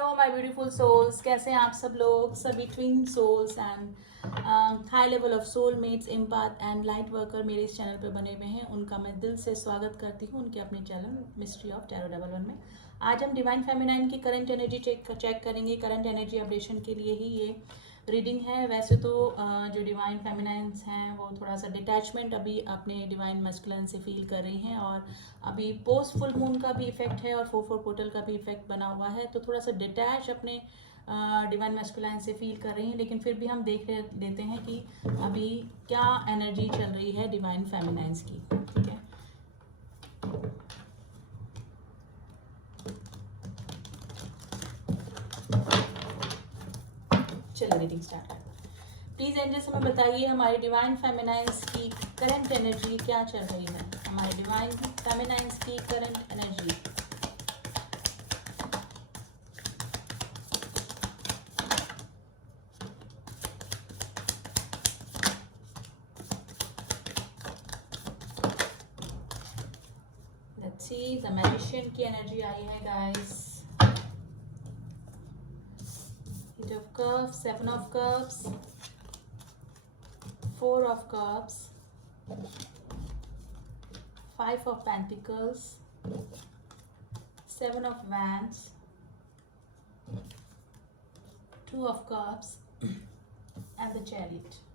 Hello my beautiful souls, कैसे हैं आप सब लोग। सभी twin souls and high level of soulmates, empath and light worker मेरे इस चैनल पे बने हुए हैं, उनका मैं दिल से स्वागत करती हूँ उनके अपने channel mystery of tarot double one में। आज हम डिवाइन फेमिनाइन की करंट एनर्जी चेक करेंगे। करंट एनर्जी अपडेशन के लिए ही ये रीडिंग है। वैसे तो जो डिवाइन फेमिनाइंस हैं वो थोड़ा सा डिटैचमेंट अभी अपने डिवाइन मस्कुलिन से फील कर रही हैं, और अभी पोस्ट फुल मून का भी इफेक्ट है और 4/4 पोर्टल का भी इफेक्ट बना हुआ है, तो थोड़ा सा डिटैच अपने डिवाइन मस्कुलिन से फील कर रही हैं। लेकिन फिर भी हम देख लेते हैं कि अभी क्या एनर्जी चल रही है डिवाइन फेमिनाइंस की। ठीक है, चलिए रीडिंग स्टार्ट करते हैं। प्लीज एंजल्स हमें बताइए हमारे डिवाइन फेमिनाइंस की करंट एनर्जी क्या चल रही है। हमारे डिवाइन फेमिनाइंस की current energy. Let's see, the magician की एनर्जी आई है guys. Eight of Cups, Seven of Cups, Four of Cups, Five of Pentacles, Seven of Wands, Two of Cups, and the Chariot.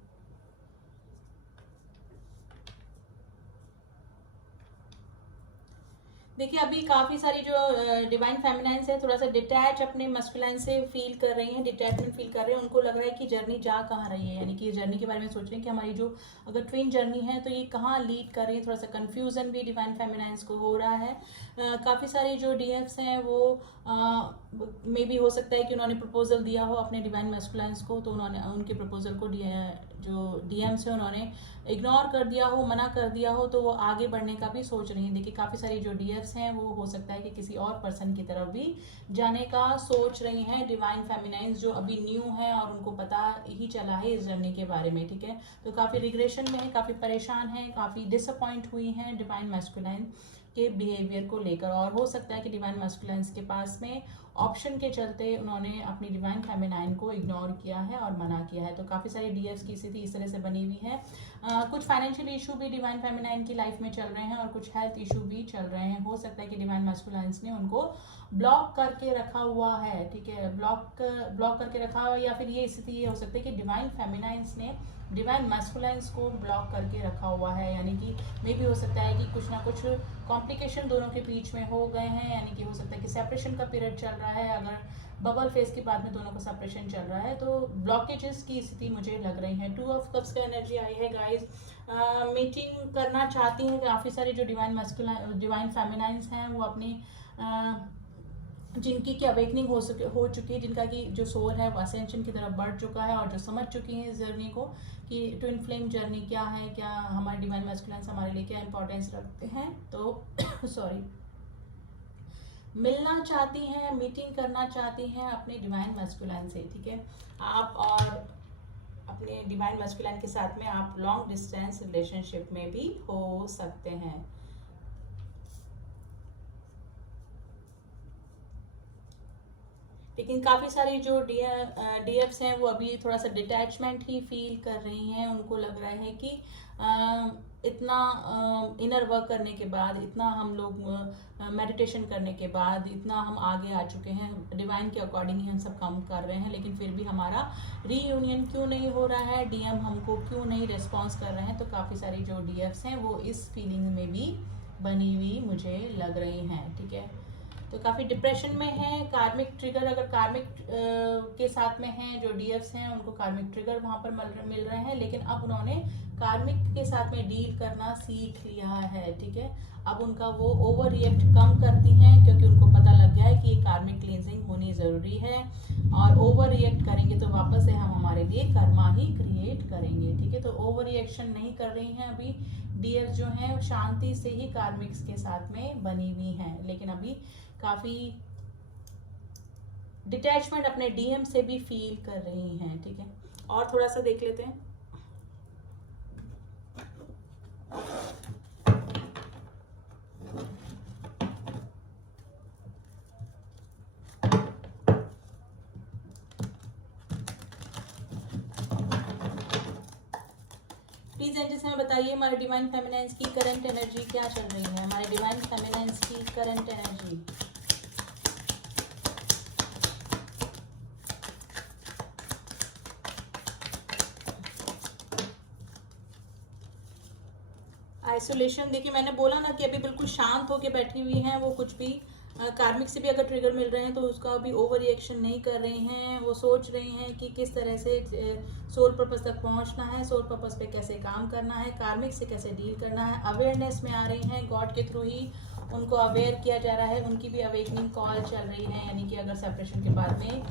देखिए, अभी काफ़ी सारी जो डिवाइन फेमिनाइंस है थोड़ा सा डिटैच अपने मस्कुलाइन से फील कर रही हैं, डिटैचमेंट फील कर रहे हैं। उनको लग रहा है कि जर्नी जा कहाँ रही है, यानी कि जर्नी के बारे में सोच रहे हैं कि हमारी जो अगर ट्विन जर्नी है तो ये कहाँ लीड कर रही है। थोड़ा सा कन्फ्यूज़न भी डिवाइन फेमिनाइंस को हो रहा है। काफ़ी सारी जो डीएफ्स हैं वो मे भी हो सकता है कि उन्होंने प्रपोजल दिया हो अपने डिवाइन मस्कुलाइंस को, तो उन्होंने उनके प्रपोजल को जो डीएम्स है उन्होंने इग्नोर कर दिया हो, मना कर दिया हो, तो वो आगे बढ़ने का भी सोच रही हैं। देखिए, काफ़ी सारी जो डीएफ्स हैं वो हो सकता है कि किसी और पर्सन की तरफ भी जाने का सोच रही हैं डिवाइन फेमिनाइंस, जो अभी न्यू है और उनको पता ही चला है इस जर्नी के बारे में। ठीक है, तो काफ़ी रिग्रेशन में है, काफ़ी परेशान है, काफ़ी डिसअपॉइंट हुई हैं डिवाइन मैस्कुलाइन के बिहेवियर को लेकर। और हो सकता है कि डिवाइन मैस्कुलाइंस के पास में ऑप्शन के चलते उन्होंने अपनी डिवाइन फेमिनाइन को इग्नोर किया है और मना किया है। तो काफ़ी सारी डीएफ्स की स्थिति इस तरह से बनी हुई है। कुछ फाइनेंशियल इशू भी डिवाइन फेमिनाइन की लाइफ में चल रहे हैं और कुछ हेल्थ इशू भी चल रहे हैं। हो सकता है कि डिवाइन मैस्कुलाइंस ने उनको ब्लॉक करके रखा हुआ है। ठीक है, ब्लॉक करके रखा हुआ, या फिर ये स्थिति ये हो सकती है कि डिवाइन फेमिनाइंस ने डिवाइन मैस्कुलाइंस को ब्लॉक करके रखा हुआ है, यानी कि मे भी हो सकता है कि कुछ ना कुछ कॉम्प्लिकेशन दोनों के बीच में हो गए हैं, यानी कि हो सकता है कि सेपरेशन का पीरियड चल रहा है। अगर बबल फेस के बाद में दोनों का सेपरेशन चल रहा है तो ब्लॉकेजेस की स्थिति मुझे लग रही है। 2 ऑफ कप्स का एनर्जी आई है गाइस। मीटिंग करना चाहती हैं काफ़ी सारी जो डिवाइन फेमिनाइंस हैं, वो अपनी जिनकी की अवेकनिंग हो चुकी है, जिनका की जो सोल है वो असेंशन की तरफ बढ़ चुका है और जो समझ चुकी हैं इस जर्नी को कि ट्विन फ्लेम जर्नी क्या है, क्या हमारे डिवाइन मैस्कुलाइंस हमारे लिए क्या इंपॉर्टेंस रखते हैं। तो सॉरी, मिलना चाहती हैं, मीटिंग करना चाहती हैं अपने डिवाइन मैस्कुलाइन से। ठीक है, आप और अपने डिवाइन मैस्कुलाइन के साथ में आप लॉन्ग डिस्टेंस रिलेशनशिप में भी हो सकते हैं। लेकिन काफ़ी सारी जो डीएफ्स हैं वो अभी थोड़ा सा डिटैचमेंट ही फील कर रही हैं। उनको लग रहा है कि इतना इनर वर्क करने के बाद, इतना हम लोग मेडिटेशन करने के बाद इतना हम आगे आ चुके हैं, डिवाइन के अकॉर्डिंग ही हम सब काम कर रहे हैं, लेकिन फिर भी हमारा रीयूनियन क्यों नहीं हो रहा है, डीएम हमको क्यों नहीं रिस्पॉन्स कर रहे हैं। तो काफ़ी सारी जो डीएफ्स हैं वो इस फीलिंग में भी बनी हुई मुझे लग रही हैं। ठीक है, तो काफ़ी डिप्रेशन में है। कार्मिक ट्रिगर, अगर कार्मिक के साथ में हैं जो डीएफ्स हैं उनको कार्मिक ट्रिगर वहाँ पर मिल रहे हैं, लेकिन अब उन्होंने कार्मिक के साथ में डील करना सीख लिया है। ठीक है, अब उनका वो ओवर रिएक्ट कम करती हैं, क्योंकि उनको पता लग गया है कि ये कार्मिक क्लींजिंग होनी ज़रूरी है, और ओवर रिएक्ट करेंगे तो वापस से हम हमारे लिए कर्मा ही क्रिएट करेंगे। ठीक है, तो ओवर रिएक्शन नहीं कर रही हैं अभी डीएफ जो हैं, शांति से ही कार्मिक्स के साथ में बनी हुई हैं, लेकिन अभी काफ़ी डिटैचमेंट अपने डीएम से भी फील कर रही हैं। ठीक है, और थोड़ा सा देख लेते हैं। प्लीज एंजल्स हमें बताइए हमारे डिवाइन फेमिनाइंस की करंट एनर्जी क्या चल रही है, हमारे डिवाइन फेमिनाइंस की करंट एनर्जी। आइसोलेशन, देखिए मैंने बोला ना कि अभी बिल्कुल शांत होके बैठी हुई हैं वो, कुछ भी कार्मिक से भी अगर ट्रिगर मिल रहे हैं तो उसका भी ओवर रिएक्शन नहीं कर रही हैं। वो सोच रही हैं कि किस तरह से सोल पर्पस तक पहुंचना है, सोल पर्पस पे कैसे काम करना है, कार्मिक से कैसे डील करना है। अवेयरनेस में आ रही हैं, गॉड के थ्रू ही उनको अवेयर किया जा रहा है। उनकी भी अवेकनिंग कॉल चल रही है, यानी कि अगर सेपरेशन के बाद में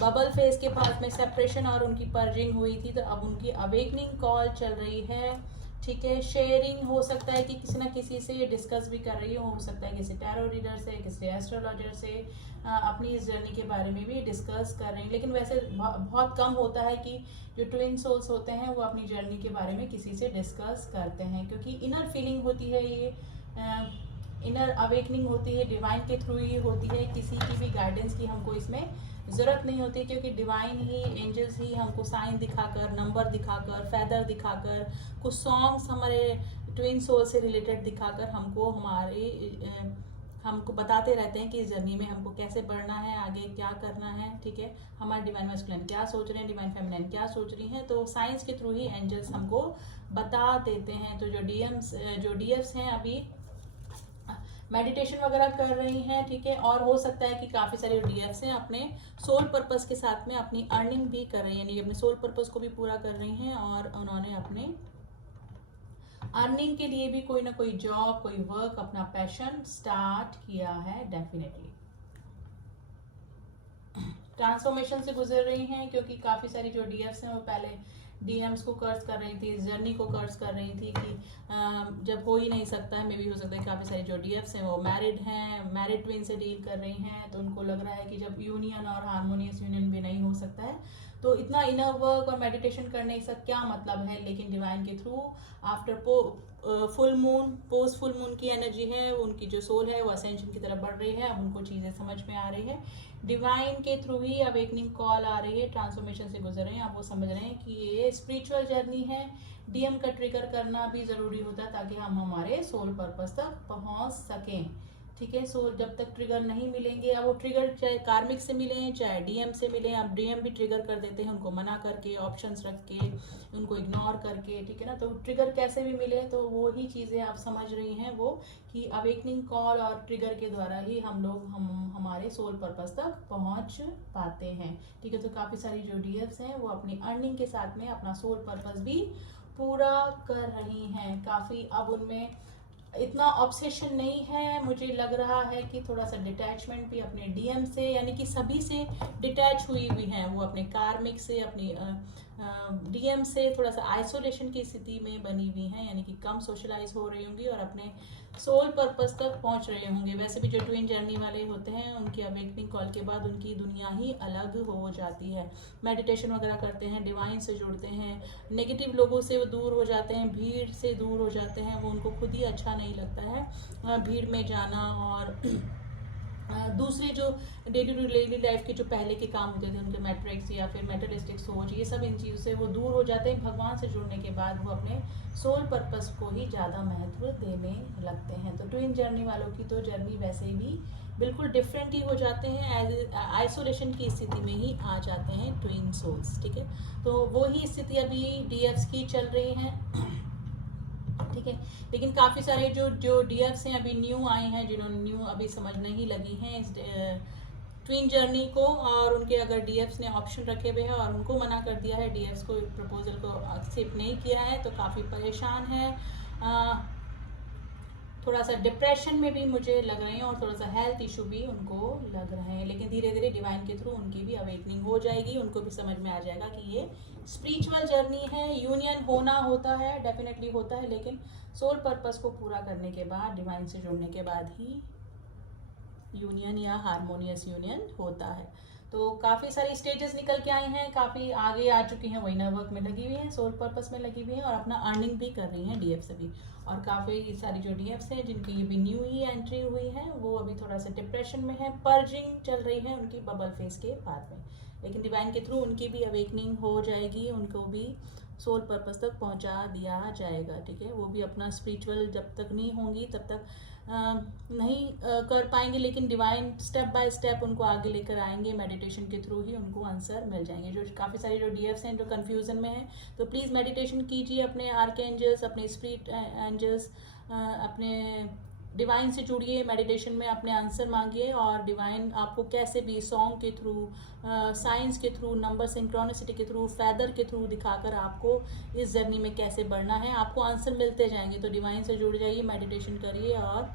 बबल फेज के पास में सेपरेशन और उनकी पर्जिंग हुई थी, तो अब उनकी अवेकनिंग कॉल चल रही है। ठीक है, शेयरिंग हो सकता है कि किसी ना किसी से ये डिस्कस भी कर रही हो सकता है किसी टैरो रीडर से, किसी एस्ट्रोलॉजर से अपनी इस जर्नी के बारे में भी डिस्कस कर रही हैं। लेकिन वैसे बहुत कम होता है कि जो ट्विन सोल्स होते हैं वो अपनी जर्नी के बारे में किसी से डिस्कस करते हैं, क्योंकि इनर फीलिंग होती है, ये इनर अवेकनिंग होती है, डिवाइन के थ्रू ही होती है। किसी की भी गाइडेंस की हमको इसमें ज़रूरत नहीं होती, क्योंकि डिवाइन ही, एंजल्स ही हमको साइन दिखाकर, नंबर दिखाकर, फैदर दिखाकर, कुछ सॉन्ग्स हमारे ट्विन सोल से रिलेटेड दिखाकर हमको बताते रहते हैं कि इस जर्नी में हमको कैसे बढ़ना है, आगे क्या करना है। ठीक है, हमारे डिवाइन मैस्कुलिन क्या सोच रहे हैं, डिवाइन फेमिनिन क्या सोच रही हैं, तो साइंस के थ्रू ही एंजल्स हमको बता देते हैं। तो जो डीएफ्स हैं अभी मेडिटेशन वगैरह कर रही हैं। ठीक है, और हो सकता है कि काफ़ी सारे डीएफ्स हैं अपने सोल पर्पस के साथ में अपनी अर्निंग भी कर रही हैं, यानी अपने सोल पर्पस को भी पूरा कर रही हैं, और उन्होंने अपने अर्निंग के लिए भी कोई ना कोई जॉब, कोई वर्क, अपना पैशन स्टार्ट किया है। डेफिनेटली ट्रांसफॉर्मेशन से गुजर रही हैं, क्योंकि काफ़ी सारी जो डीएफ्स हैं वो पहले डीएम्स को कर्ज कर रही थी, इस जर्नी को कर्ज कर रही थी कि जब हो ही नहीं सकता है, मे भी हो सकता है काफ़ी सारी जो डीएफ्स हैं वो मैरिड हैं, मैरिड ट्विन से डील कर रही हैं, तो उनको लग रहा है कि जब यूनियन और हारमोनियस यूनियन भी नहीं हो सकता है तो इतना इनर वर्क और मेडिटेशन करने का क्या मतलब है। लेकिन डिवाइन के through after full moon, post full moon की एनर्जी है, उनकी जो सोल है वो असेंशन की तरफ बढ़ रही है। अब उनको चीज़ें समझ में आ रही है, डिवाइन के थ्रू ही अवेकनिंग कॉल आ रही है, ट्रांसफॉर्मेशन से गुजर रहे हैं। अब वो समझ रहे हैं कि ये स्पिरिचुअल जर्नी है, डीएम का ट्रिगर करना भी ज़रूरी होता है ताकि हम हमारे सोल पर्पस तक पहुंच सकें। ठीक है, सो जब तक ट्रिगर नहीं मिलेंगे, अब वो ट्रिगर चाहे कार्मिक से मिले चाहे डीएम से मिले, अब डीएम भी ट्रिगर कर देते हैं उनको मना करके, ऑप्शंस रख के, उनको इग्नोर करके। ठीक है ना, तो ट्रिगर कैसे भी मिले तो वो ही चीज़ें आप समझ रही हैं वो कि अवेकनिंग कॉल और ट्रिगर के द्वारा ही हम हमारे सोल पर्पस तक पहुंच पाते हैं। ठीक है, तो काफ़ी सारी जो डीएफ्स हैं वो अपनी अर्निंग के साथ में अपना सोल पर्पस भी पूरा कर रही हैं। काफ़ी अब उनमें इतना ऑब्सेशन नहीं है, मुझे लग रहा है कि थोड़ा सा डिटैचमेंट भी अपने डीएम से, यानी कि सभी से डिटैच हुई हुई हैं वो, अपने कार्मिक से, अपनी डीएम से थोड़ा सा आइसोलेशन की स्थिति में बनी हुई हैं, यानी कि कम सोशलाइज हो रही होंगी और अपने सोल पर्पस तक पहुंच रहे होंगे। वैसे भी जो ट्विन जर्नी वाले होते हैं उनकी अवेकनिंग कॉल के बाद उनकी दुनिया ही अलग हो जाती है। मेडिटेशन वगैरह करते हैं, डिवाइन से जुड़ते हैं, नेगेटिव लोगों से वो दूर हो जाते हैं, भीड़ से दूर हो जाते हैं, वो उनको खुद ही अच्छा नहीं लगता है भीड़ में जाना। और दूसरे जो डेली लाइफ के जो पहले के काम होते थे उनके मैट्रिक्स या फिर मेटलिस्टिक सोच, ये सब इन चीज़ों से वो दूर हो जाते हैं। भगवान से जुड़ने के बाद वो अपने सोल पर्पस को ही ज़्यादा महत्व देने लगते हैं। तो ट्विन जर्नी वालों की तो जर्नी वैसे भी बिल्कुल डिफरेंट ही हो जाते हैं, एज आइसोलेशन की स्थिति में ही आ जाते हैं ट्विन सोल्स। ठीक है, तो वो ही स्थिति अभी डीएफ्स की चल रही है। ठीक है, लेकिन काफ़ी सारे जो डीएफ्स हैं अभी न्यू आए हैं, जिन्होंने न्यू अभी समझने ही लगी हैं इस ट्विन जर्नी को, और उनके अगर डीएफ्स ने ऑप्शन रखे हुए हैं और उनको मना कर दिया है, डीएफ्स को प्रपोजल को एक्सेप्ट नहीं किया है, तो काफ़ी परेशान है, थोड़ा सा डिप्रेशन में भी मुझे लग रहे हैं, और थोड़ा सा हेल्थ इशू भी उनको लग रहे हैं। लेकिन धीरे धीरे डिवाइन के थ्रू उनकी भी अवेकनिंग हो जाएगी, उनको भी समझ में आ जाएगा कि ये स्पिरिचुअल जर्नी है, यूनियन होना होता है, डेफिनेटली होता है, लेकिन सोल पर्पस को पूरा करने के बाद, डिवाइन से जुड़ने के बाद ही यूनियन या हारमोनियस यूनियन होता है। तो काफ़ी सारी स्टेजेस निकल के आई हैं, काफ़ी आगे आ चुकी हैं, वो इनर वर्क में लगी हुई हैं, सोल पर्पस में लगी हुई हैं, और अपना अर्निंग भी कर रही हैं डीएफ से भी। और काफ़ी सारी जो डीएफ्स हैं जिनकी ये भी न्यू ही एंट्री हुई है, वो अभी थोड़ा सा डिप्रेशन में है, पर्जिंग चल रही है उनकी बबल फेस के बाद में। लेकिन डिवाइन के थ्रू उनकी भी अवेकनिंग हो जाएगी, उनको भी सोल पर्पस तक पहुंचा दिया जाएगा, ठीक है। वो भी अपना स्पिरिचुअल जब तक नहीं होंगी तब तक नहीं कर पाएंगे, लेकिन डिवाइन स्टेप बाय स्टेप उनको आगे लेकर आएंगे, मेडिटेशन के थ्रू ही उनको आंसर मिल जाएंगे। जो काफ़ी सारे जो डीएफ्स हैं जो कन्फ्यूज़न में हैं, तो प्लीज़ मेडिटेशन कीजिए, अपने आर्क एंजल्स, अपने स्पिरिट एंजल्स, अपने डिवाइन से जुड़िए, मेडिटेशन में अपने आंसर मांगिए, और डिवाइन आपको कैसे भी सॉन्ग के थ्रू, साइंस के थ्रू, नंबर सिंक्रोनिसिटी के थ्रू, फैदर के थ्रू दिखाकर आपको इस जर्नी में कैसे बढ़ना है, आपको आंसर मिलते जाएंगे। तो डिवाइन से जुड़ जाइए, मेडिटेशन करिए और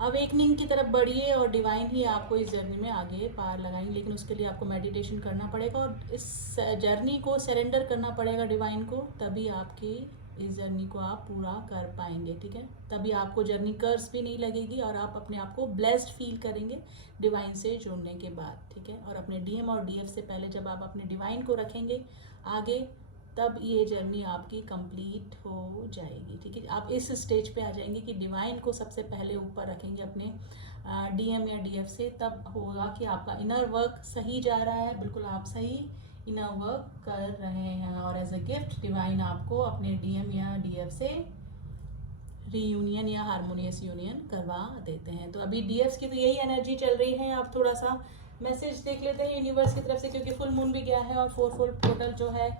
अवेकनिंग की तरफ बढ़िए, और डिवाइन ही आपको इस जर्नी में आगे पार लगाएंगे। लेकिन उसके लिए आपको मेडिटेशन करना पड़ेगा और इस जर्नी को सरेंडर करना पड़ेगा डिवाइन को, तभी आपकी इस जर्नी को आप पूरा कर पाएंगे, ठीक है। तभी आपको जर्नी कर्स भी नहीं लगेगी और आप अपने आप को ब्लेस्ड फील करेंगे डिवाइन से जुड़ने के बाद, ठीक है। और अपने डीएम और डीएफ से पहले जब आप अपने डिवाइन को रखेंगे आगे, तब ये जर्नी आपकी कंप्लीट हो जाएगी, ठीक है। आप इस स्टेज पे आ जाएंगे कि डिवाइन को सबसे पहले ऊपर रखेंगे अपने डीएम या डीएफ से, तब होगा कि आपका इनर वर्क सही जा रहा है, बिल्कुल आप सही इनर वर्क कर रहे हैं, और एज अ गिफ्ट डिवाइन आपको अपने डीएम या डीएफ से रीयूनियन या हारमोनियस यूनियन करवा देते हैं। तो अभी डीएफ की तो यही एनर्जी चल रही है। आप थोड़ा सा मैसेज देख लेते हैं यूनिवर्स की तरफ से, क्योंकि फुल मून भी गया है और 4 पोर्टल जो है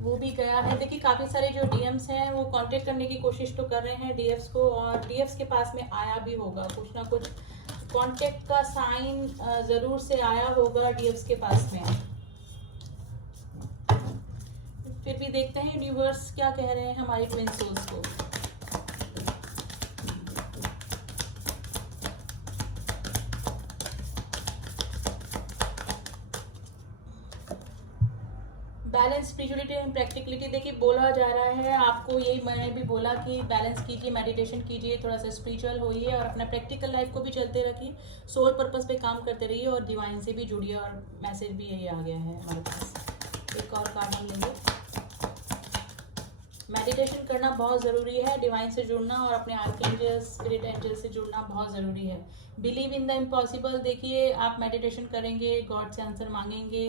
वो भी गया है। देखिए काफ़ी सारे जो डीएम्स हैं वो कांटेक्ट करने की कोशिश तो कर रहे हैं डीएफ्स को, और डीएफ्स के पास में आया भी होगा कुछ ना कुछ कांटेक्ट का साइन, ज़रूर से आया होगा डीएफ्स के पास में। फिर भी देखते हैं यूनिवर्स क्या कह रहे हैं हमारी ट्विन सोल्स को। बैलेंस, स्पिरिचुअलिटी एंड प्रैक्टिकलिटी, देखिए बोला जा रहा है आपको, यही मैंने भी बोला कि बैलेंस कीजिए, मेडिटेशन कीजिए, थोड़ा सा स्पिरिचुअल होइए और अपना प्रैक्टिकल लाइफ को भी चलते रखिए, सोल पर्पस पे काम करते रहिए और डिवाइन से भी जुड़िए। और मैसेज भी यही आ गया है हमारे पास। एक और कार्ड हम लेंगे। मेडिटेशन करना बहुत ज़रूरी है, डिवाइन से जुड़ना और अपने आर्कएंजल, स्पिरिट एंजल से जुड़ना बहुत ज़रूरी है। बिलीव इन द इम्पॉसिबल, देखिए आप मेडिटेशन करेंगे, गॉड से आंसर मांगेंगे,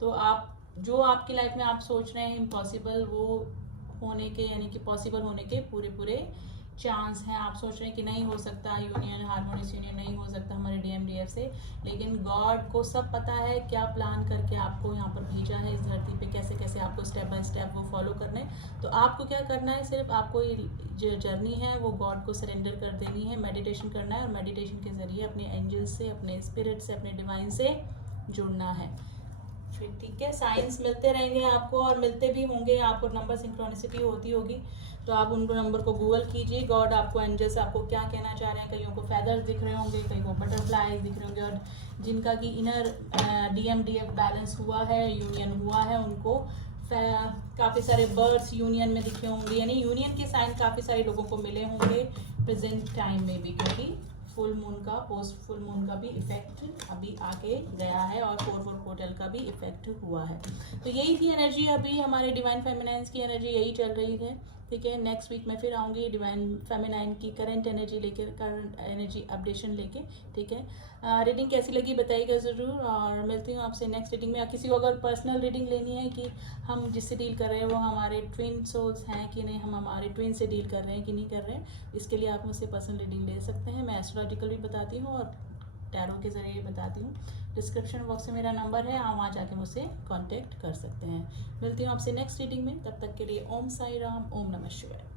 तो आप जो आपकी लाइफ में आप सोच रहे हैं इम्पॉसिबल, वो होने के, यानी कि पॉसिबल होने के पूरे चांस हैं। आप सोच रहे हैं कि नहीं हो सकता यूनियन, हारमोनियस यूनियन नहीं हो सकता हमारे डीएमडीएफ से, लेकिन गॉड को सब पता है क्या प्लान करके आपको यहाँ पर भेजा है इस धरती पे, कैसे कैसे आपको स्टेप बाय स्टेप वो फॉलो करने। तो आपको क्या करना है, सिर्फ आपको ये जो जर्नी है वो गॉड को सरेंडर कर देनी है, मेडिटेशन करना है, और मेडिटेशन के ज़रिए अपने एंजल्स से, अपने स्पिरिट से, अपने डिवाइन से जुड़ना है। फिर ठीक है, साइंस मिलते रहेंगे आपको, और मिलते भी होंगे आपको, नंबर सिंक्रोनिसिटी होती होगी, तो आप उनको नंबर को गूगल कीजिए। गॉड आपको, एंजल्स आपको क्या कहना चाह रहे हैं, कईयों को फैदर्स दिख रहे होंगे, कई को बटरफ्लाइज दिख रहे होंगे, और जिनका कि इनर डीएमडीएफ बैलेंस हुआ है, यूनियन हुआ है, उनको काफ़ी सारे बर्ड्स यूनियन में दिखे होंगे, यानी यूनियन के साइन काफ़ी सारे लोगों को मिले होंगे प्रेजेंट टाइम में भी, क्योंकि फुल मून का, पोस्ट फुल मून का भी इफेक्ट अभी आके गया है, और 4 पोर्टल का भी इफेक्ट हुआ है। तो यही थी एनर्जी, अभी हमारे डिवाइन फेमिनाइन्स की एनर्जी यही चल रही है, ठीक है। नेक्स्ट वीक में फिर आऊँगी डिवाइन फेमिनाइन की करंट एनर्जी लेकर, करंट एनर्जी अपडेशन लेके, ठीक है। रीडिंग कैसी लगी बताइएगा ज़रूर, और मिलती हूँ आपसे नेक्स्ट रीडिंग में। या किसी को अगर पर्सनल रीडिंग लेनी है कि हम जिससे डील कर रहे हैं वो हमारे ट्विन सोल्स हैं कि नहीं, हम हमारे ट्विन से डील कर रहे हैं कि नहीं कर रहे हैं, इसके लिए आप मुझसे पर्सनल रीडिंग ले सकते हैं। मैं एस्ट्रोलॉजिकल भी बताती हूँ और टैरो के ज़रिए बताती हूँ। डिस्क्रिप्शन बॉक्स में मेरा नंबर है, आप वहाँ जाके मुझसे कांटेक्ट कर सकते हैं। मिलती हूँ आपसे नेक्स्ट रीडिंग में, तब तक के लिए ओम साई राम, ओम नमः शिवाय।